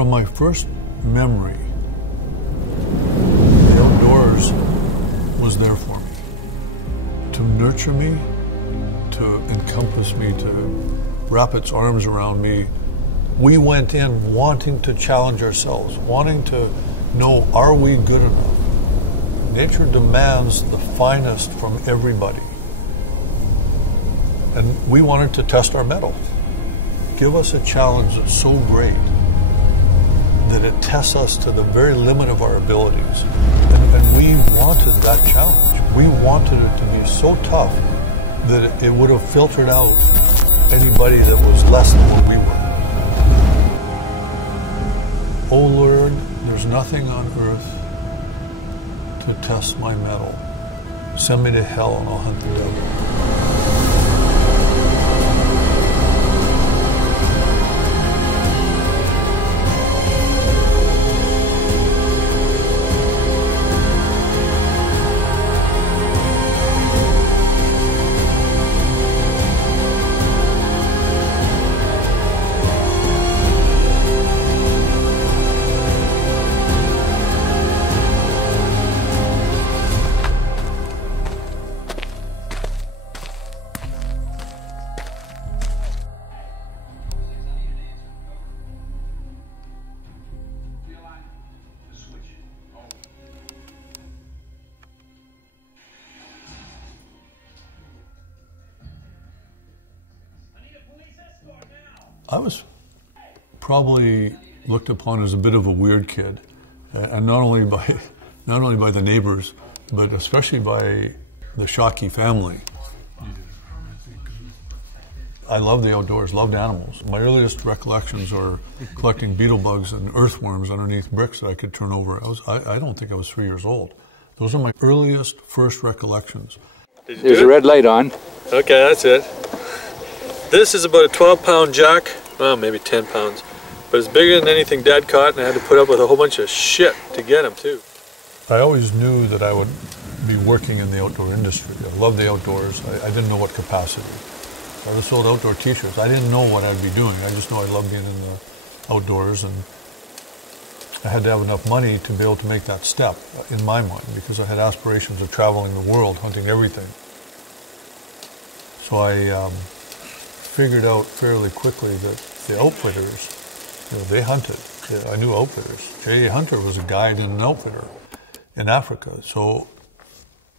From my first memory, the outdoors was there for me, to nurture me, to encompass me, to wrap its arms around me. We went in wanting to challenge ourselves, wanting to know, are we good enough? Nature demands the finest from everybody. And we wanted to test our mettle. Give us a challenge that's so great that it tests us to the very limit of our abilities. And we wanted that challenge. We wanted it to be so tough that it would have filtered out anybody that was less than what we were. Oh Lord, there's nothing on earth to test my mettle. Send me to hell and I'll hunt the devil. I was probably looked upon as a bit of a weird kid, and not only by the neighbors, but especially by the Shockey family. I loved the outdoors, loved animals. My earliest recollections are collecting beetle bugs and earthworms underneath bricks that I could turn over. I don't think I was 3 years old. Those are my earliest, first recollections. There's a red light on. Okay, that's it. This is about a 12-pound jack, well, maybe 10 pounds, but it's bigger than anything Dad caught, and I had to put up with a whole bunch of shit to get him, too. I always knew that I would be working in the outdoor industry. I love the outdoors. I didn't know what capacity. I was sold outdoor t-shirts. I didn't know what I'd be doing. I just know I loved being in the outdoors, and I had to have enough money to be able to make that step in my mind, because I had aspirations of traveling the world, hunting everything. So I figured out fairly quickly that the outfitters, they hunted. I knew outfitters. J.A. Hunter was a guide and an outfitter in Africa. So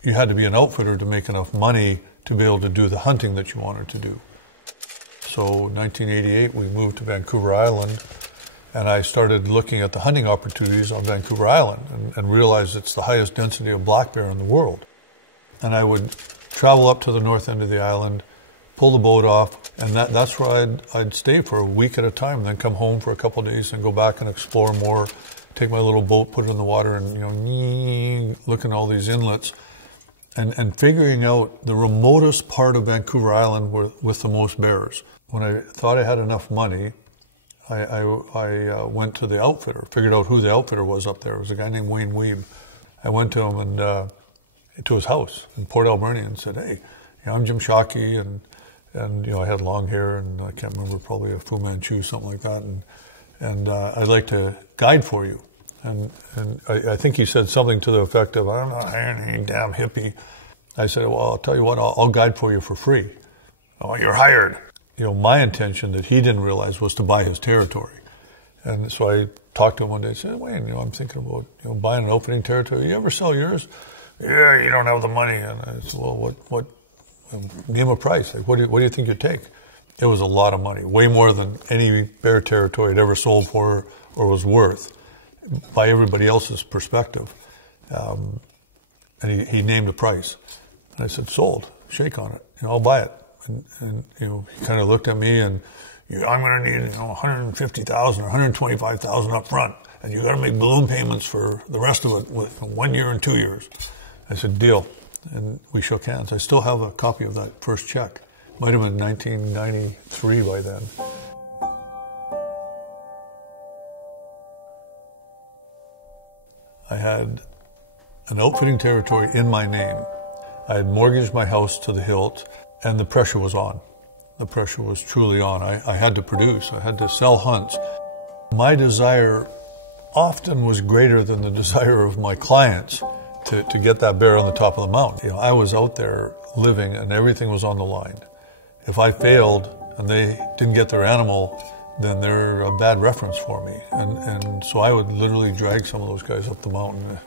you had to be an outfitter to make enough money to be able to do the hunting that you wanted to do. So 1988, we moved to Vancouver Island, and I started looking at the hunting opportunities on Vancouver Island and realized it's the highest density of black bear in the world. And I would travel up to the north end of the island, pull the boat off, and that's where I'd stay for a week at a time, and then come home for a couple of days and go back and explore more, take my little boat, put it in the water, and look at all these inlets, and figuring out the remotest part of Vancouver Island with the most bears. When I thought I had enough money, I went to the outfitter, figured out who the outfitter was up there. It was a guy named Wayne Weeb. I went to him and to his house in Port Alberni and said, "Hey, I'm Jim Shockey, and I had long hair, and I can't remember, probably a Fu Manchu, something like that, and I'd like to guide for you." And I think he said something to the effect of, "I'm not hiring any damn hippie." I said, "Well, I'll tell you what, I'll guide for you for free." "Oh, you're hired." My intention that he didn't realize was to buy his territory. And so I talked to him one day and said, "Wayne, I'm thinking about buying an opening territory. You ever sell yours?" "Yeah, you don't have the money." And I said, "Well, what name a price. Like, what do you think you'd take?" It was a lot of money, way more than any bear territory had ever sold for or was worth by everybody else's perspective. And he named a price. And I said, "Sold. Shake on it. I'll buy it." And he kind of looked at me and, "I'm going to need $150,000 or $125,000 up front, and you got to make balloon payments for the rest of it with 1 year and 2 years." I said, "Deal." And we shook hands. I still have a copy of that first check. Might have been 1993 by then. I had an outfitting territory in my name. I had mortgaged my house to the hilt, and the pressure was on. The pressure was truly on. I had to produce. I had to sell hunts. My desire often was greater than the desire of my clients to get that bear on the top of the mountain. You know, I was out there living and everything was on the line. If I failed and they didn't get their animal, then they're a bad reference for me. And so I would literally drag some of those guys up the mountain.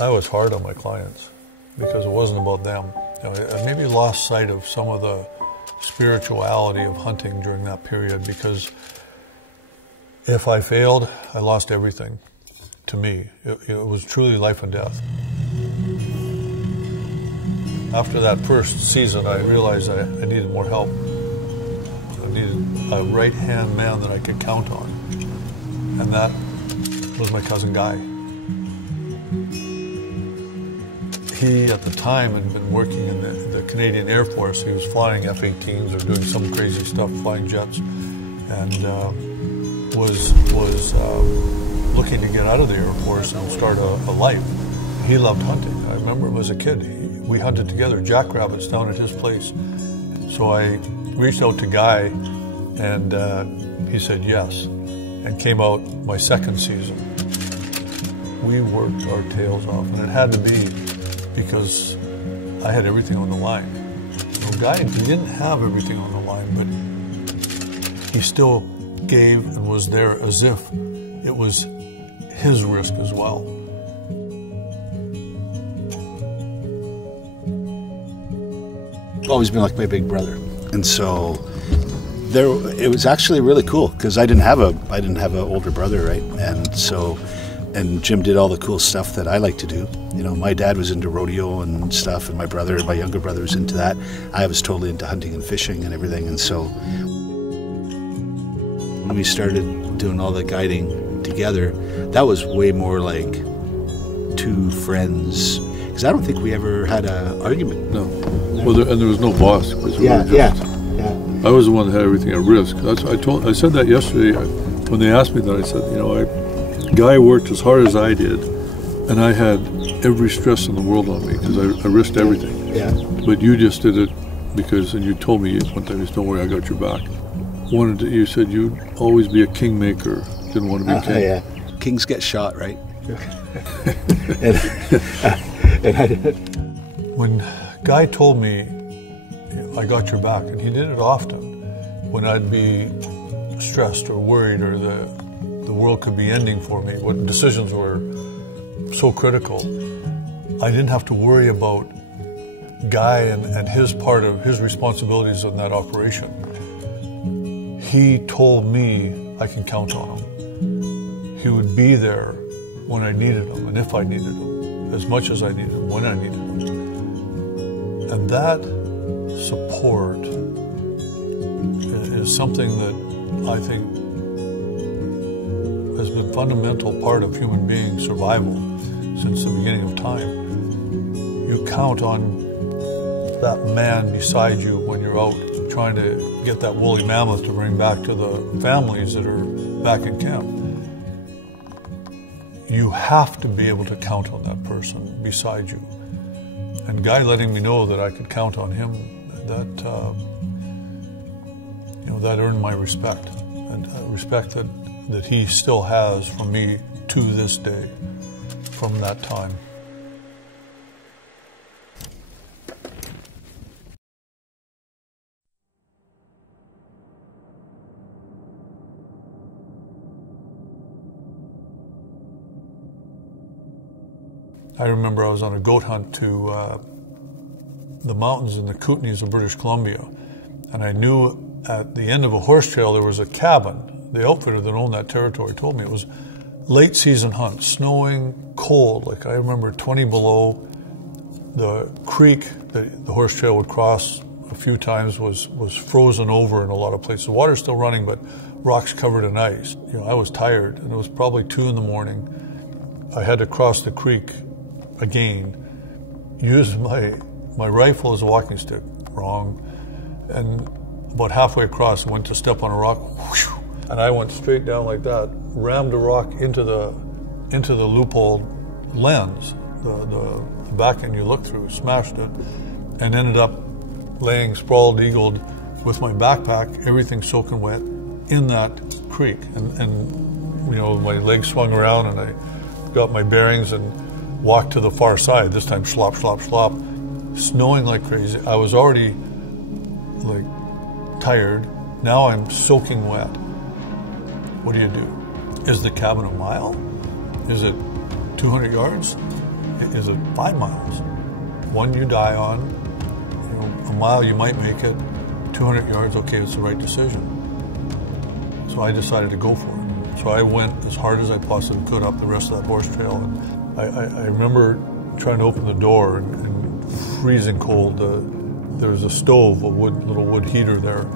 I was hard on my clients because it wasn't about them. You know, I maybe lost sight of some of the spirituality of hunting during that period, because if I failed, I lost everything. To me, it was truly life and death. After that first season, I realized I needed more help. I needed a right-hand man that I could count on. And that was my cousin Guy. He, at the time, had been working in the Canadian Air Force. He was flying F-18s or doing some crazy stuff, flying jets, and was looking to get out of the Air Force and start a life. He loved hunting. I remember him as a kid. We hunted together jackrabbits down at his place. So I reached out to Guy, and he said yes, and came out my second season. We worked our tails off, and it had to be because I had everything on the line. Well, Guy, he didn't have everything on the line, but he still gave and was there as if it was his risk as well. Always been like my big brother, and so it was actually really cool because I didn't have an older brother, right? And Jim did all the cool stuff that I like to do. You know, my dad was into rodeo and stuff, and my younger brother was into that. I was totally into hunting and fishing and everything, and so when we started doing all the guiding together, that was way more like two friends. Because I don't think we ever had an argument. No. Well, there was no boss. Yeah. I was the one that had everything at risk. I said that yesterday when they asked me that. I said, you know, Guy worked as hard as I did, and I had every stress in the world on me because I risked everything. Yeah. But you just did it because, and you told me one time, don't worry, I got your back. You said you'd always be a kingmaker. Didn't want to be king. Yeah. Kings get shot, right? When Guy told me I got your back, and he did it often, when I'd be stressed or worried or the world could be ending for me, when decisions were so critical, I didn't have to worry about Guy and his part of his responsibilities in that operation. He told me I can count on him. He would be there when I needed him and if I needed him, as much as I needed him, when I needed him. And that support is something that I think has been a fundamental part of human being survival since the beginning of time. You count on that man beside you when you're out trying to get that woolly mammoth to bring back to the families that are back in camp. You have to be able to count on that person beside you. And Guy letting me know that I could count on him, that earned my respect, and respect that he still has from me to this day, from that time. I remember I was on a goat hunt to the mountains in the Kootenays of British Columbia, and I knew at the end of a horse trail there was a cabin. The outfitter that owned that territory told me it was late season hunt, snowing, cold, like I remember 20 below. The creek that the horse trail would cross a few times was frozen over in a lot of places. The water's still running, but rocks covered in ice. You know, I was tired, and it was probably 2 in the morning. I had to cross the creek again, use my rifle as a walking stick, wrong, and about halfway across I went to step on a rock, whoosh, and I went straight down like that, rammed a rock into the loophole lens, the back end you look through, smashed it, and ended up laying sprawled eagled with my backpack, everything soaking wet, in that creek, and my legs swung around and I got my bearings and walked to the far side. This time, slop, slop, slop. Snowing like crazy. I was already like tired. Now I'm soaking wet. What do you do? Is the cabin a mile? Is it 200 yards? Is it 5 miles? One you die on. A mile you might make it. 200 yards, okay, it's the right decision. So I decided to go for it. So I went as hard as I possibly could up the rest of that horse trail. And I remember trying to open the door and freezing cold. There was a stove, little wood heater there,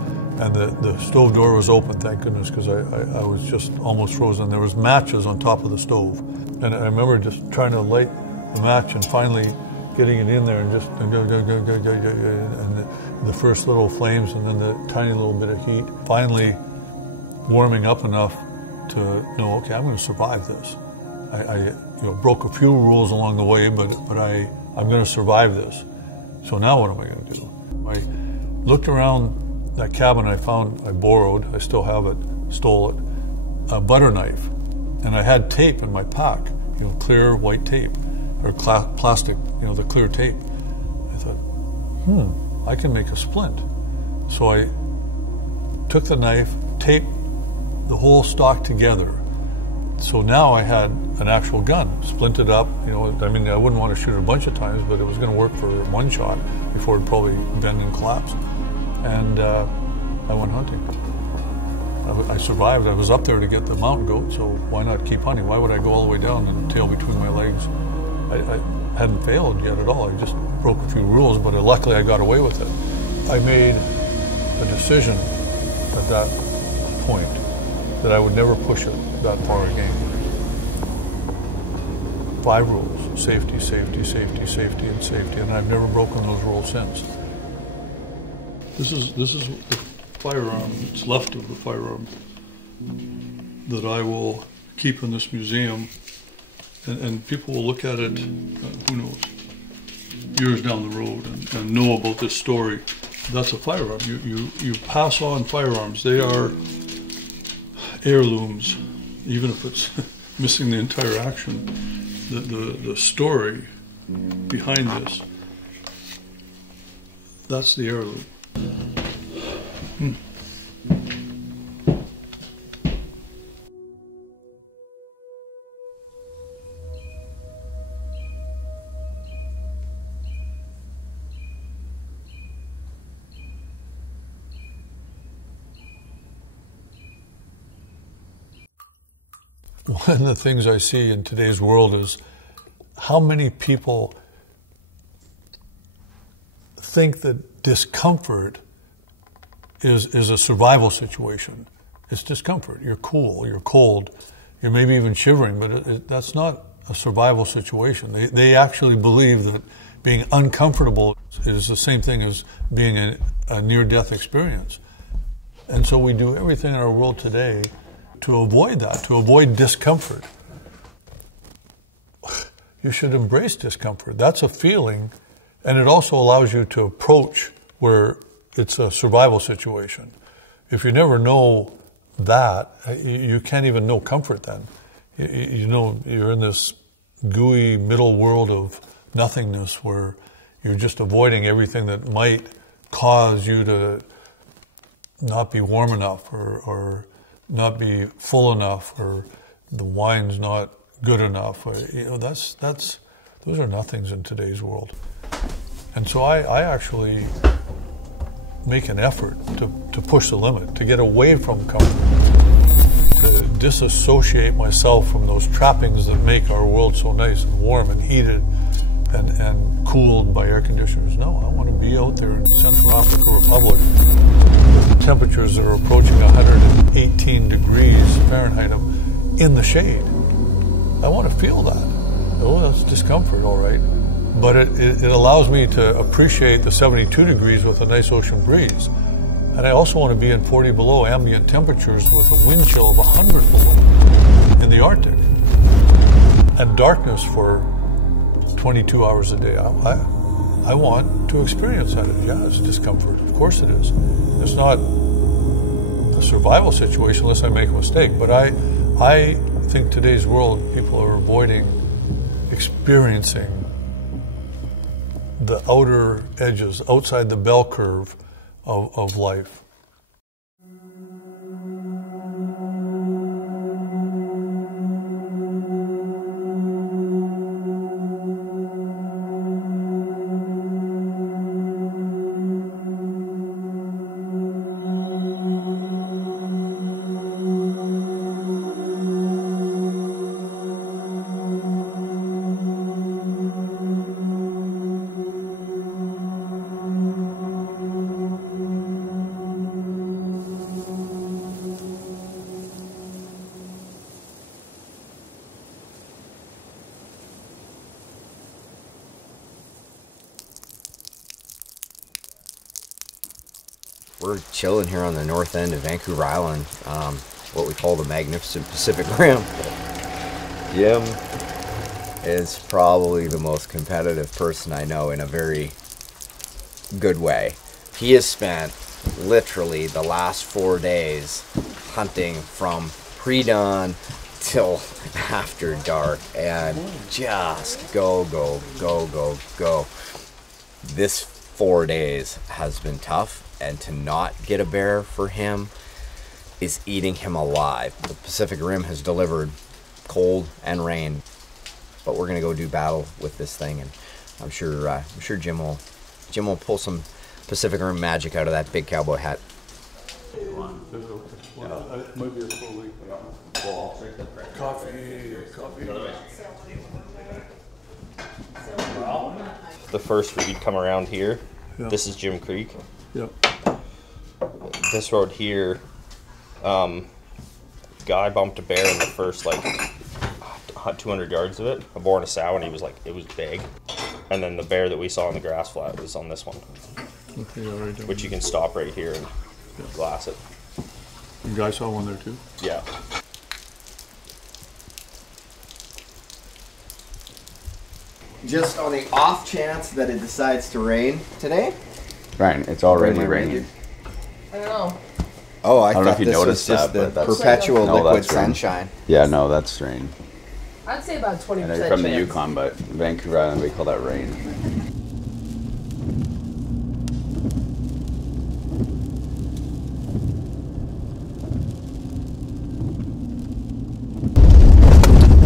and the stove door was open, thank goodness, because I was just almost frozen. There was matches on top of the stove, and I remember just trying to light the match and finally getting it in there and just and the first little flames and then the tiny little bit of heat. Finally warming up enough to know, okay, I'm going to survive this. I broke a few rules along the way, but I'm going to survive this. So now what am I going to do? I looked around that cabin I borrowed, I still have it, stole it, a butter knife. And I had tape in my pack, clear white tape, or plastic, the clear tape. I thought, I can make a splint. So I took the knife, taped the whole stock together. So now I had an actual gun, splinted up. I wouldn't want to shoot it a bunch of times, but it was going to work for one shot before it'd probably bend and collapse. And I went hunting. I survived. I was up there to get the mountain goat, so why not keep hunting? Why would I go all the way down and tail between my legs? I hadn't failed yet at all. I just broke a few rules, but luckily I got away with it. I made a decision at that point that I would never push it that far again. 5 rules: safety, safety, safety, safety, and safety, and I've never broken those rules since. This is the firearm, it's left of the firearm, that I will keep in this museum, and people will look at it, who knows, years down the road and know about this story. That's a firearm. You pass on firearms. They are heirlooms, even if it's missing the entire action. The story behind this, that's the heirloom. One of the things I see in today's world is how many people think that discomfort is a survival situation. It's discomfort. You're cool, you're cold, you're maybe even shivering, but that's not a survival situation. They actually believe that being uncomfortable is the same thing as being a near-death experience. And so we do everything in our world today to avoid that, to avoid discomfort. You should embrace discomfort. That's a feeling, and it also allows you to approach where it's a survival situation. If you never know that, you can't even know comfort then. You're in this gooey middle world of nothingness where you're just avoiding everything that might cause you to not be warm enough or not be full enough, or the wine's not good enough. Those are nothings in today's world. And so I actually make an effort to push the limit, to get away from comfort, to disassociate myself from those trappings that make our world so nice and warm and heated and cooled by air conditioners. No, I want to be out there in Central Africa Republic with temperatures that are approaching 118 degrees Fahrenheit in the shade. I want to feel that. Oh, that's discomfort, all right. But it allows me to appreciate the 72 degrees with a nice ocean breeze. And I also want to be in 40 below ambient temperatures with a wind chill of 100 below in the Arctic. And darkness for 22 hours a day. I want to experience that. Yeah, it's discomfort. Of course it is. It's not a survival situation unless I make a mistake. But I I think today's world, people are avoiding experiencing the outer edges, outside the bell curve of life. We're chilling here on the north end of Vancouver Island, what we call the magnificent Pacific Rim. Jim is probably the most competitive person I know in a very good way. He has spent literally the last 4 days hunting from pre-dawn till after dark and just go, go, go, go, go. This 4 days has been tough. And to not get a bear for him is eating him alive. The Pacific Rim has delivered cold and rain, but we're gonna go do battle with this thing, and I'm sure Jim will pull some Pacific Rim magic out of that big cowboy hat. The first we'd come around here. Yeah. This is Jim Creek. Yep. This road here, guy bumped a bear in the first like 200 yards of it. I bore in a sow and it was big. And then the bear that we saw on the grass flat was on this one. Okay, yeah, right down which you can stop right here and glass it. You guys saw one there too? Yeah. Just on the off chance that it decides to rain today. Right, it's already raining. I don't know. Oh, I don't know thought if you this was noticed just that, the but that's- perpetual No, liquid that's rain. sunshine. Yeah, no, that's rain. I'd say about 20% I know you're from the chance. Yukon, but Vancouver Island, we call that rain.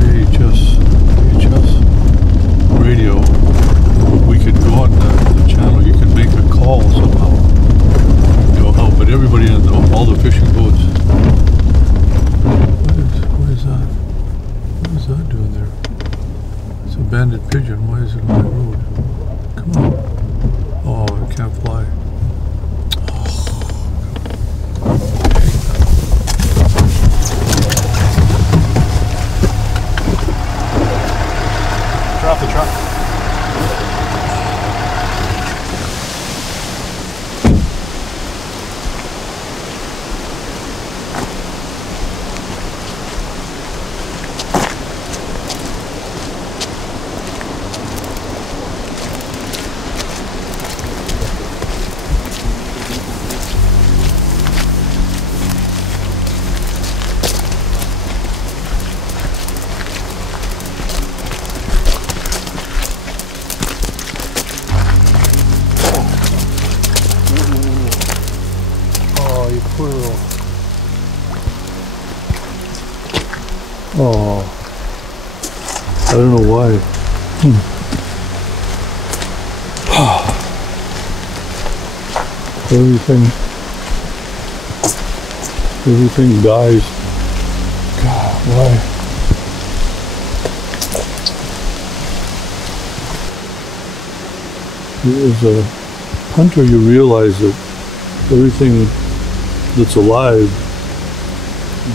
VHS radio, we could go on the channel, you can make a call somehow. You know how, but everybody in all the fishing boats. What is that? What is that doing there? It's a banded pigeon, why is it on the road? Come on. Oh, it can't fly. Off the truck. Oh, I don't know why. Everything dies. God, why? As a hunter, you realize that everything that's alive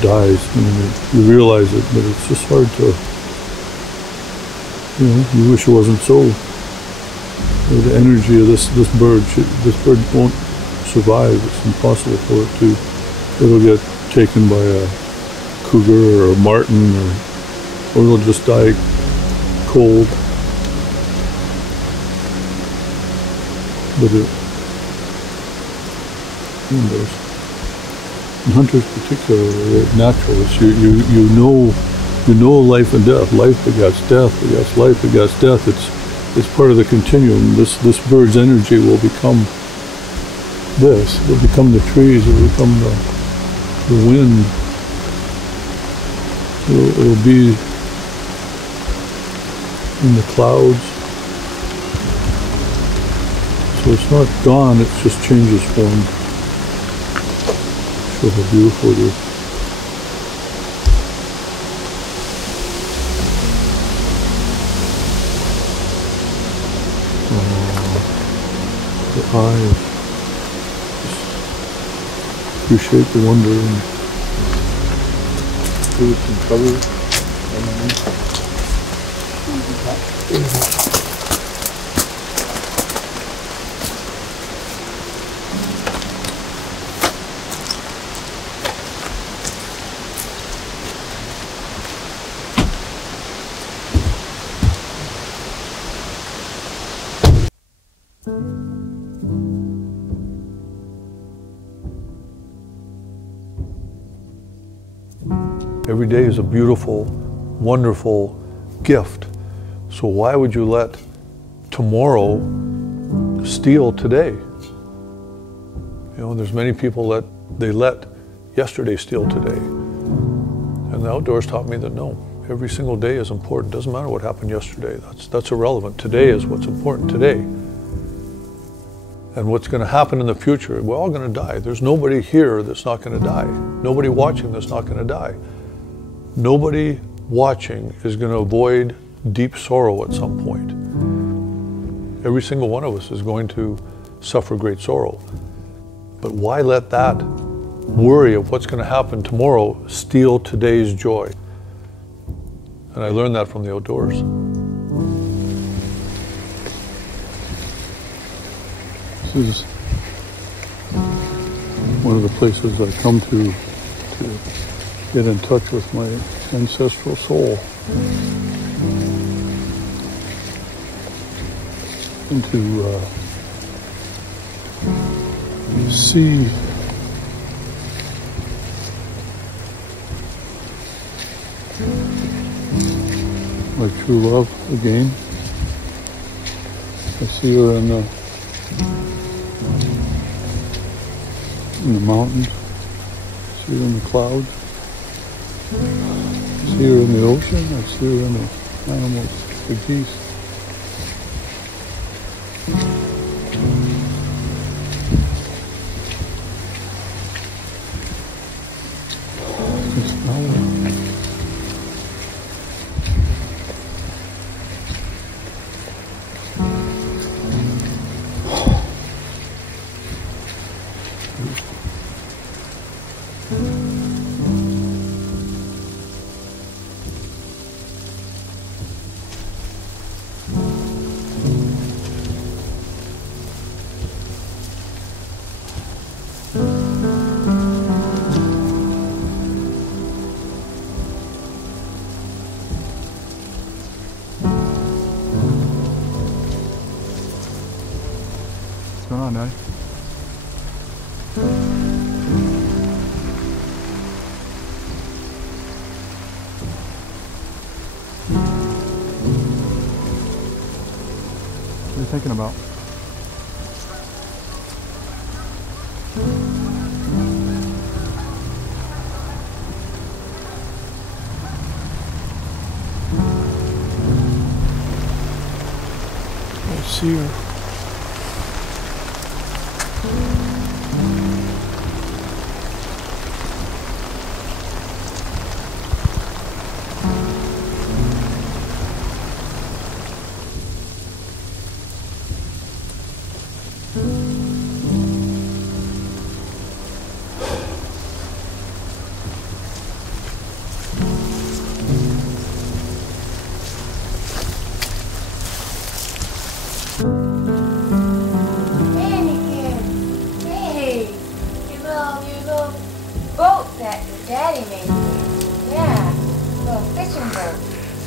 dies. I mean, you realize it, but it's just hard to, you wish it wasn't so. The energy of this bird won't survive. It's impossible for it to. It'll get taken by a cougar or a marten, or it'll just die cold. But it, And hunters particularly, they're naturalists. You know life and death. Life begets death, begets life, begets death. It's part of the continuum. This bird's energy will become this. It'll become the trees. It'll become the wind. It'll be in the clouds. So it's not gone, it just changes form. Show how beautiful it is. The eyes. Just appreciate the wonder and fruits and colors. Every day is a beautiful, wonderful gift. So why would you let tomorrow steal today? You know, there's many people that they let yesterday steal today. And the outdoors taught me that no, every single day is important. Doesn't matter what happened yesterday. That's irrelevant. Today is what's important today. And what's going to happen in the future, we're all going to die. There's nobody here that's not going to die. Nobody watching that's not going to die. Nobody watching is going to avoid deep sorrow at some point. Every single one of us is going to suffer great sorrow. But why let that worry of what's going to happen tomorrow steal today's joy? And I learned that from the outdoors. This is one of the places I come to get in touch with my ancestral soul and to see my true love again. I see her in the mountains, see her in the clouds, see her in the ocean, I see her in the animals, the geese. It's now What's going on, Daddy? What are you thinking about? I see her.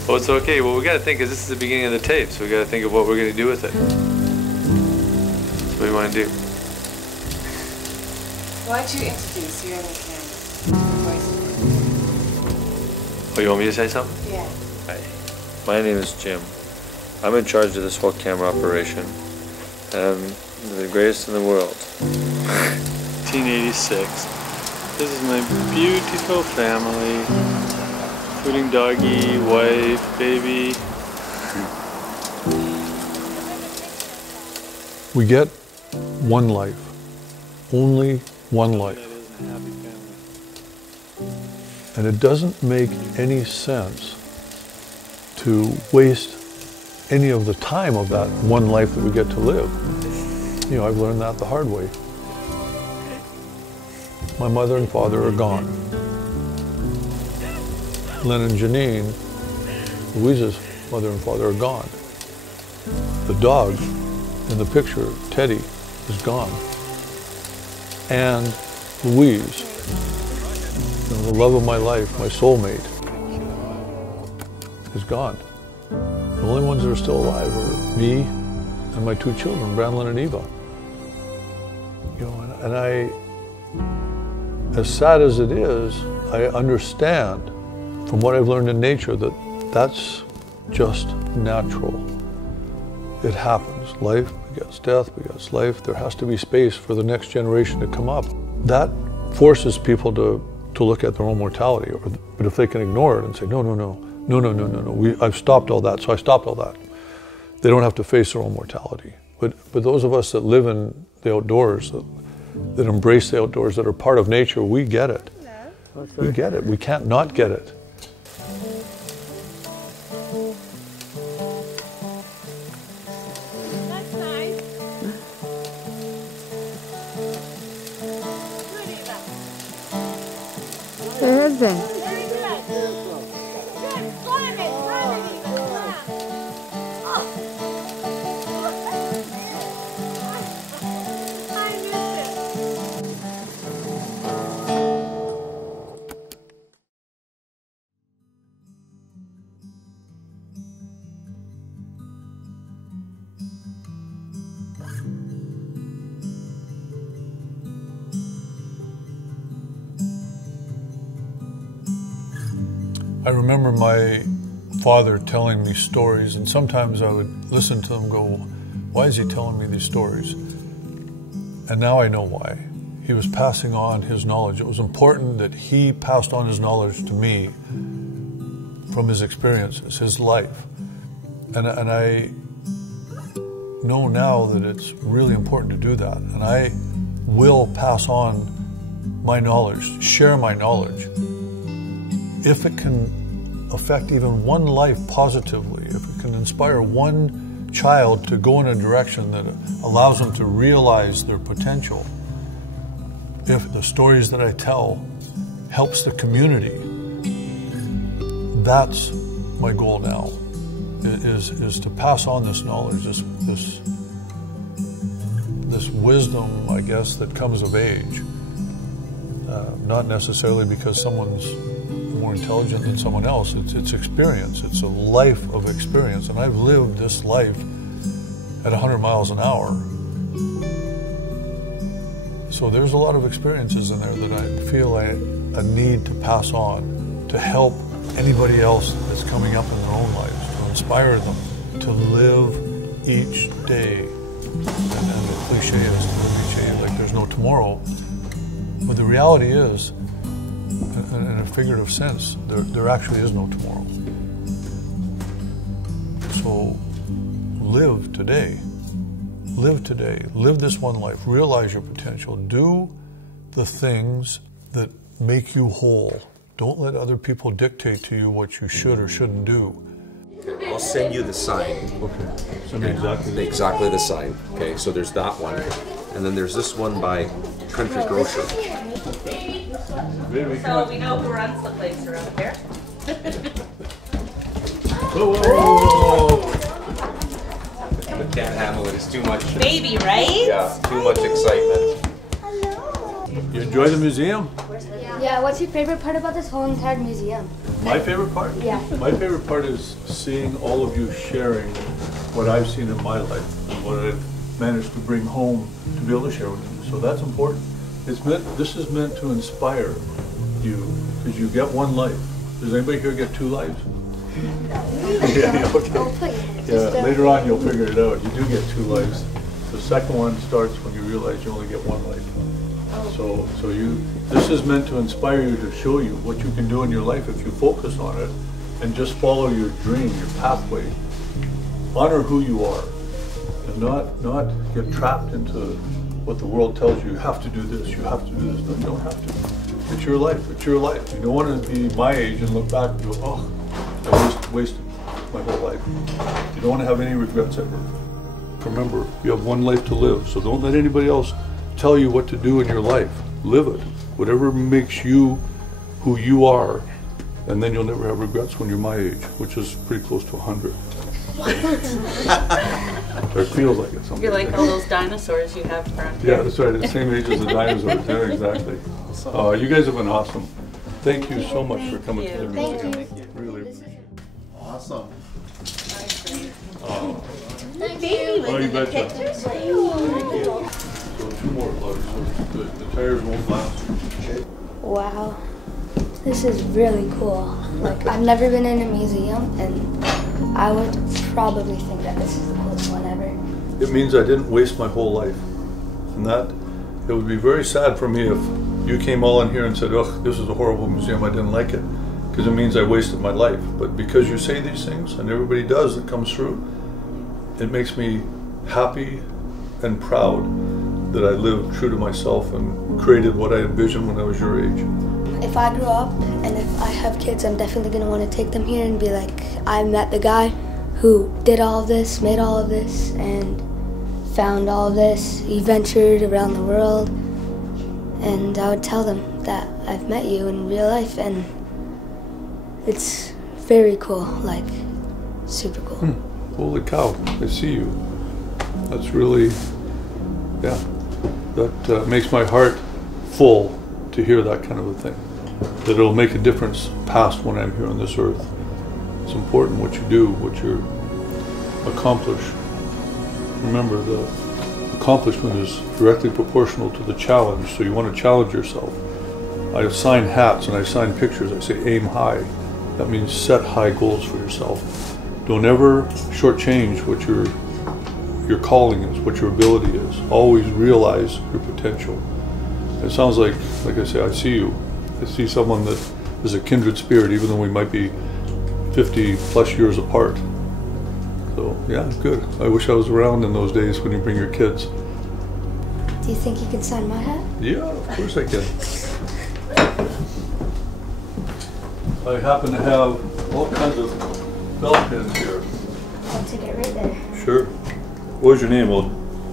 Well, it's okay. Well, we got to think, because this is the beginning of the tape, so we got to think of what we're going to do with it. So what do you want to do? Why don't you introduce your own camera? Oh, you want me to say something? Yeah. Hi. My name is Jim. I'm in charge of this whole camera operation. I'm the greatest in the world. 1986. This is my beautiful family, including doggy, wife, baby. We get one life, only one life. And it doesn't make any sense to waste any of the time of that one life that we get to live. You know, I've learned that the hard way. My mother and father are gone. Len and Janine, Louisa's mother and father, are gone. The dog in the picture, Teddy, is gone. And Louise, you know, the love of my life, my soulmate, is gone. The only ones that are still alive are me and my two children, Branlin and Eva. You know, and I, as sad as it is, I understand from what I've learned in nature that that's just natural. It happens. Life begets death, begets life. There has to be space for the next generation to come up. That forces people to look at their own mortality. But if they can ignore it and say, no, I've stopped all that, so I stopped all that. They don't have to face their own mortality. But those of us that live in the outdoors, that embrace the outdoors, that are part of nature, we get it. We get it. We can't not get it. That's nice. There is it. Very good. Good. Climb it, even. Oh. I missed it. I remember my father telling me stories, and sometimes I would listen to them and go, why is he telling me these stories? And now I know why. He was passing on his knowledge. It was important that he passed on his knowledge to me from his experiences, his life. And I know now that it's really important to do that. And I will pass on my knowledge, share my knowledge, if it can affect even one life positively, if it can inspire one child to go in a direction that allows them to realize their potential, if the stories that I tell helps the community, that's my goal now, is to pass on this knowledge, this wisdom, I guess, that comes of age. Not necessarily because someone's more intelligent than someone else. It's experience. It's a life of experience. And I've lived this life at 100 miles an hour. So there's a lot of experiences in there that I feel I need to pass on to help anybody else that's coming up in their own lives, to inspire them to live each day. And the cliche is to live each day like there's no tomorrow. But the reality is, in a figurative sense, there actually is no tomorrow. So live today. Live today. Live this one life. Realize your potential. Do the things that make you whole. Don't let other people dictate to you what you should or shouldn't do. I'll send you the sign. Okay. Send me Exactly the sign. Okay, so there's that one. And then there's this one by Country Grocer. So we know who runs the place around here. Whoa! I can't handle it. It's too much. Baby, right? Yeah, too much excitement. You enjoy the museum? Yeah, what's your favorite part about this whole entire museum? My favorite part? Yeah. My favorite part is seeing all of you sharing what I've seen in my life and what I've managed to bring home to be able to share with you. So that's important. This is meant to inspire you, because you get one life. Does anybody here get 2 lives? Yeah, okay. Yeah, later on you'll figure it out. You do get 2 lives. The second one starts when you realize you only get 1 life. So this is meant to inspire you, to show you what you can do in your life if you focus on it and just follow your dream, your pathway. Honor who you are, and not get trapped into what the world tells you. You have to do this, you have to do this. No, you don't have to. It's your life, it's your life. You don't want to be my age and look back and go, oh, I wasted my whole life. You don't want to have any regrets ever. Remember, you have 1 life to live, so don't let anybody else tell you what to do in your life. Live it. Whatever makes you who you are, and then you'll never have regrets when you're my age, which is pretty close to 100. Or it feels like it. You're like all those dinosaurs you have around here. Yeah, that's right. The same age as the dinosaurs. Yeah, exactly. You guys have been awesome. Thank you so much for coming to the museum. Really. Awesome. Baby, Oh, you betcha. pictures? So 2 more loads. So the tires won't last. Wow. This is really cool. Like, I've never been in a museum, and I would probably think that this is the coolest one ever. It means I didn't waste my whole life. And that, it would be very sad for me if you came all in here and said, oh, this is a horrible museum, I didn't like it. Because it means I wasted my life. But because you say these things, and everybody does that comes through, it makes me happy and proud that I lived true to myself and created what I envisioned when I was your age. If I grow up and if I have kids, I'm definitely going to want to take them here and be like, I met the guy who did all of this, made all of this, and found all of this. He ventured around the world, and I would tell them that I've met you in real life, and it's very cool, like super cool. Holy cow, I see you. That's really, yeah, that makes my heart full to hear that kind of a thing. That it'll make a difference past when I'm here on this earth. It's important what you do, what you accomplish. Remember, the accomplishment is directly proportional to the challenge, so you want to challenge yourself. I sign hats and I sign pictures. I say aim high. That means set high goals for yourself. Don't ever shortchange what your calling is, what your ability is. Always realize your potential. It sounds like I say, I see you. I see someone that is a kindred spirit, even though we might be 50 plus years apart. So yeah, good. I wish I was around in those days when you bring your kids. Do you think you can sign my hat? Yeah, of course I can. I happen to have all kinds of belt pins here. I'll take it right there. Sure. What was your name?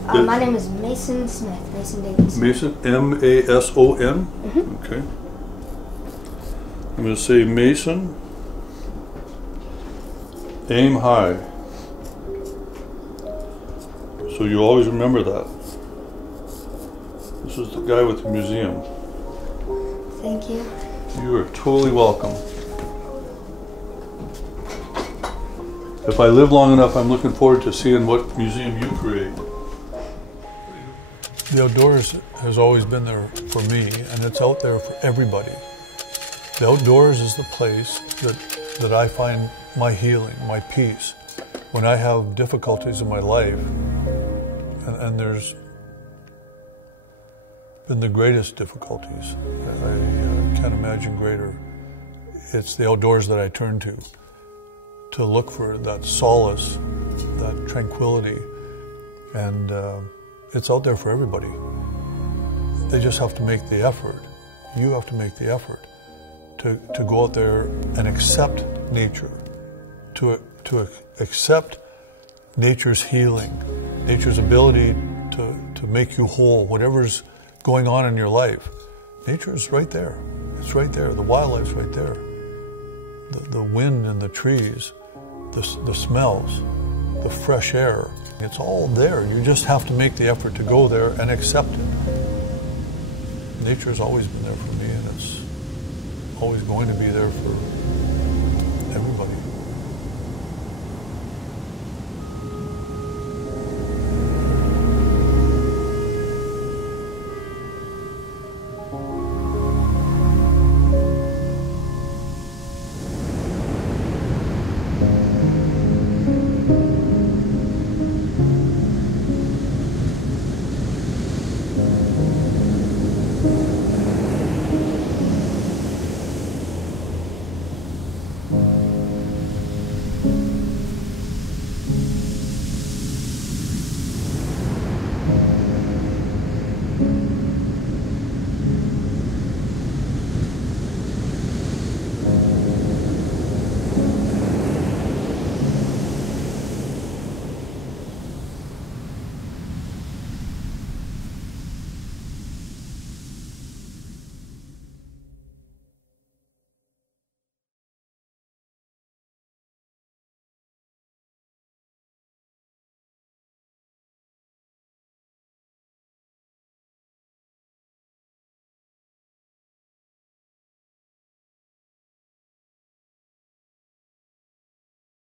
My name is Mason Smith. Mason Davidson. Mason, M-A-S-O-N? Mm-hmm. Okay. I'm going to say Mason, aim high. So you always remember that. This is the guy with the museum. Thank you. You are totally welcome. If I live long enough, I'm looking forward to seeing what museum you create. The outdoors has always been there for me, and it's out there for everybody. The outdoors is the place that I find my healing, my peace. When I have difficulties in my life, and there's been the greatest difficulties, I can't imagine greater. It's the outdoors that I turn to look for that solace, that tranquility, and it's out there for everybody. They just have to make the effort. You have to make the effort to go out there and accept nature, to accept nature's healing, nature's ability to make you whole, whatever's going on in your life. Nature's right there. It's right there. The wildlife's right there. The wind and the trees, the smells, the fresh air. It's all there. You just have to make the effort to go there and accept it. Nature's always been there for me, and it's always going to be there for everybody.